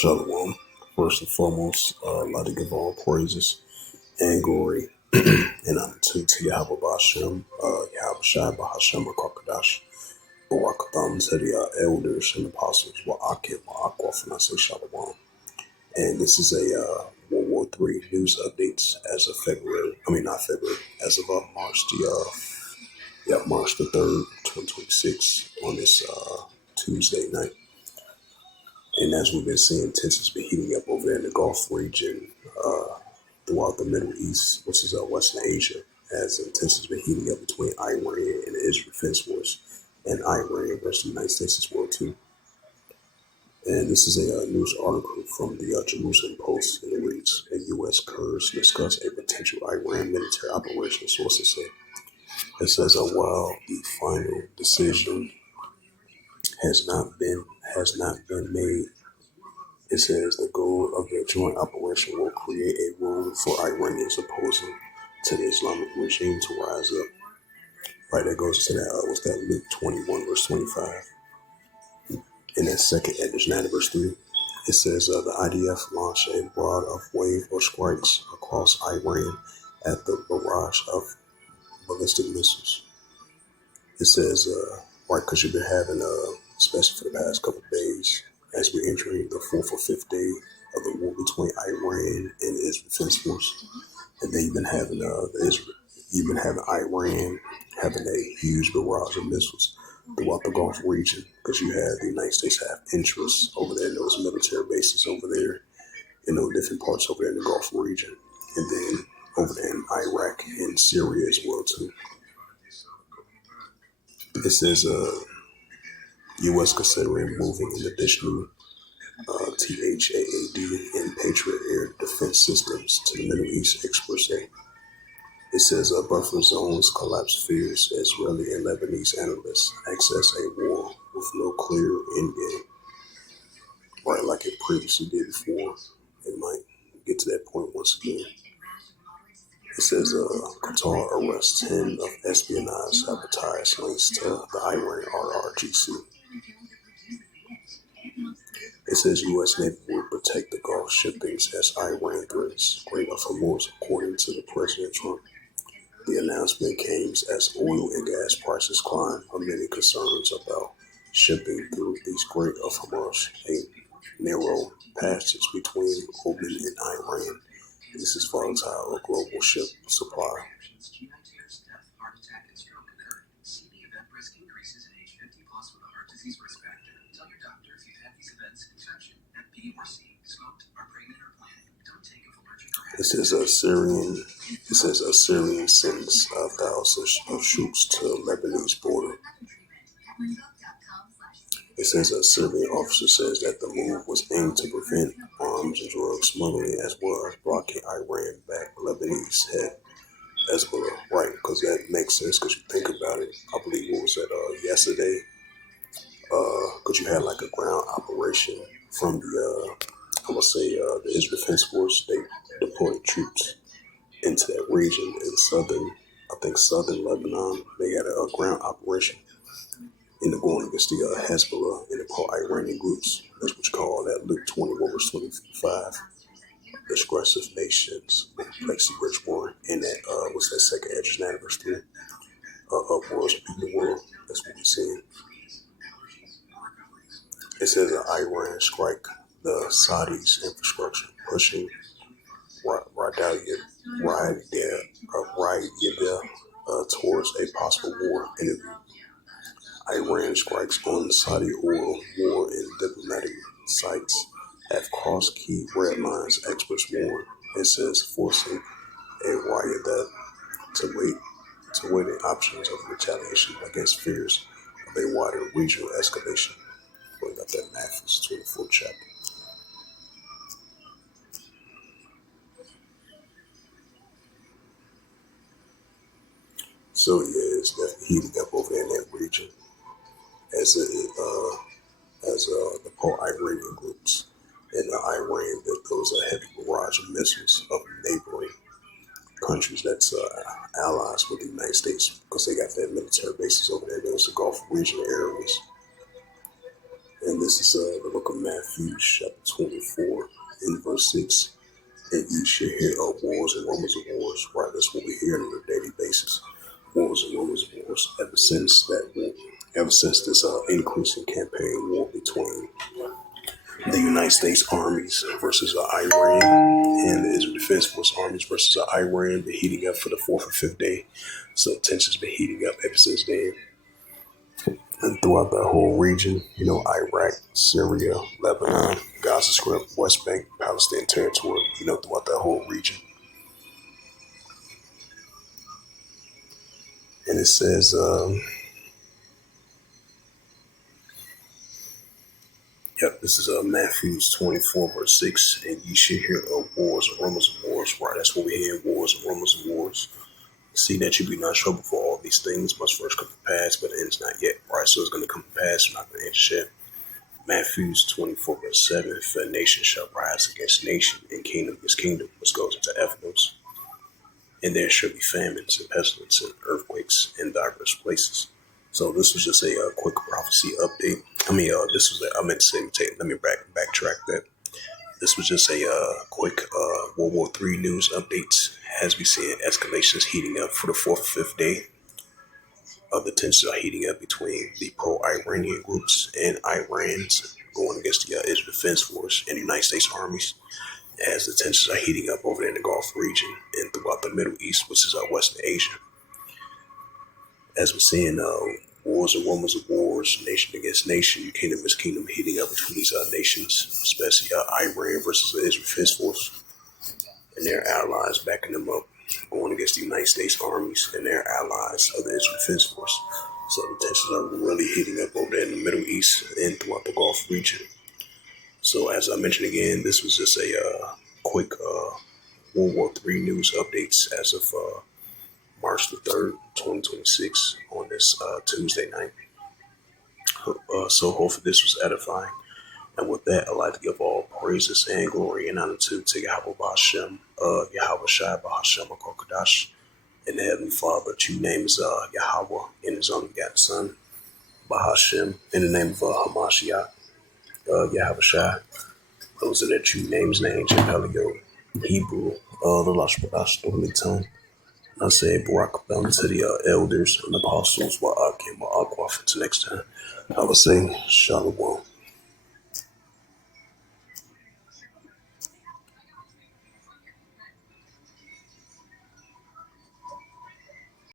Shalom. First and foremost, I'd like to give all praises and glory and honor to Yahweh Bashem, Yahweh Shai Bahashem Rakakadash, Barakatham to the elders and apostles, Wa'akim, Wa'akwaf, and I say Shalom. And this is a World War III news updates as of February, not February, as of March the 3rd, 2026, on this Tuesday night. And as we've been seeing, tensions been heating up over there in the Gulf region, throughout the Middle East, which is Western Asia, as tensions been heating up between Iran and the Israel Defense Force, and Iran versus the United States as well too. And this is a news article from the Jerusalem Post, and it reads: U.S. Kurds discuss a potential Iran military operation. Sources say. It says, while the final decision has not been made, it says the goal of the joint operation will create a room for Iranians opposing to the Islamic regime to rise up. Right, that goes to that, what's that, Luke 21, verse 25. In that second Edge 9, verse 3, it says the IDF launched a broad of wave of strikes across Iran at the barrage of ballistic missiles. It says, right, because you've been having, especially for the past couple of days, as we're entering the fourth or fifth day of the war between Iran and the Israel Defense Force, and then you've been having Iran having a huge barrage of missiles throughout the Gulf region, because you had the United States have interests over there in those military bases over there, in those different parts over there in the Gulf region, and then over there in Iraq and Syria as well too. It says U.S. considering moving an additional THAAD and Patriot air defense systems to the Middle East, experts say. It says buffer zones collapse fears Israeli and Lebanese analysts access a war with no clear end game. Right, like it previously did before. It might get to that point once again. It says Qatar arrests 10 of espionage sabotage links to the Iran RRGC. It says U.S. Navy will protect the Gulf shippings as Iran threatens Greater Hormuz, according to the President Trump. The announcement came as oil and gas prices climb amid concerns about shipping through the Strait of Hormuz, a narrow passage between Oman and Iran. This is volatile global ship supply. It says a Syrian sends thousands of troops to Lebanese border. It says a Syrian officer says that the move was aimed to prevent arms and drug smuggling, as well as blocking Iran-backed Lebanese head Hezbollah. Right, because that makes sense, because you think about it. I believe, what was that, yesterday? Because you had like a ground operation from the, the Israel Defense Force. They deployed troops into that region in southern Lebanon. They had a ground operation in the going against the Hezbollah and the pro-Iranian groups. That's what you call that Luke 21, verse 25. Disgressive nations, Lexi Rich Warren, and that was that second Edge 9, verse 3. Upwards in the world. That's what we're seeing. It says that Iran strike the Saudis' infrastructure, pushing towards a possible war interview. Iran strikes on Saudi oil war and diplomatic sites have crossed key red lines, experts warn. It says forcing a riot that to weigh the options of retaliation against fears of a wider regional escalation. We got that Matthew 24 chapter. So yeah, it's definitely heating up over there in that region as the pro-Iranian groups and Iran that those are heavy barrage of missiles of neighboring countries that's allies with the United States, because they got their military bases over there. Those the Gulf region areas, And this is the book of Matthew, chapter 24, in verse 6. And ye shall hear of wars and rumors of wars. Right, that's what we hear on a daily basis. Wars and rumors of wars. Ever since this increasing campaign war between the United States armies versus Iran and the Israel Defense Force armies versus Iran, been heating up for the fourth or fifth day. So tensions been heating up ever since then. And throughout the whole region, Iraq, Syria, Lebanon, Gaza Strip, West Bank, Palestine territory, throughout that whole region. And it says, this is Matthew 24, verse 6. And ye shall hear of wars and rumors of wars. Right, that's what we hear, wars and rumors of wars. See that you be not troubled, for all these things must first come to pass, but it is not yet. Right, so it's going to come to pass, we're not going to end yet. Matthew 24, verse 7. For nation shall rise against nation, and kingdom against kingdom, which goes into Ephesus. And there shall be famines and pestilence and earthquakes in diverse places. So this was just a quick prophecy update. Let me backtrack that. This was just a quick World War III news updates. As we see escalations heating up for the fourth or fifth day. The tensions are heating up between the pro-Iranian groups and Iran's going against the Israel Defense Force and the United States armies, as the tensions are heating up over there in the Gulf region and throughout the Middle East, which is Western Asia. As we're seeing wars and rumors of wars, nation against nation, kingdom against kingdom heating up between these nations, especially Iran versus the Israel Defense Force and their allies backing them up, going against the United States armies and their allies of the Israel Defense Force. So the tensions are really heating up over there in the Middle East and throughout the Gulf region. So as I mentioned again, this was just a quick World War III news updates as of March the 3rd, 2026 on this Tuesday night. So hopefully this was edifying. And with that, I'd like to give all praises and glory and honor to Yahweh Bahashem, Yahweh Shai Bahashem HaKodesh, and the Heavenly Father. True name is Yahweh, and His only begotten Son, Bahashem, in the name of Hamashiach, Yahweh Shai. Those are their true names in the ancient Paleo, Hebrew, the Lashbadash, the Holy Tongue. I say Barak Bam to the elders and apostles, Wa'akim, Wa'akwa, until next time. I would say Shalom.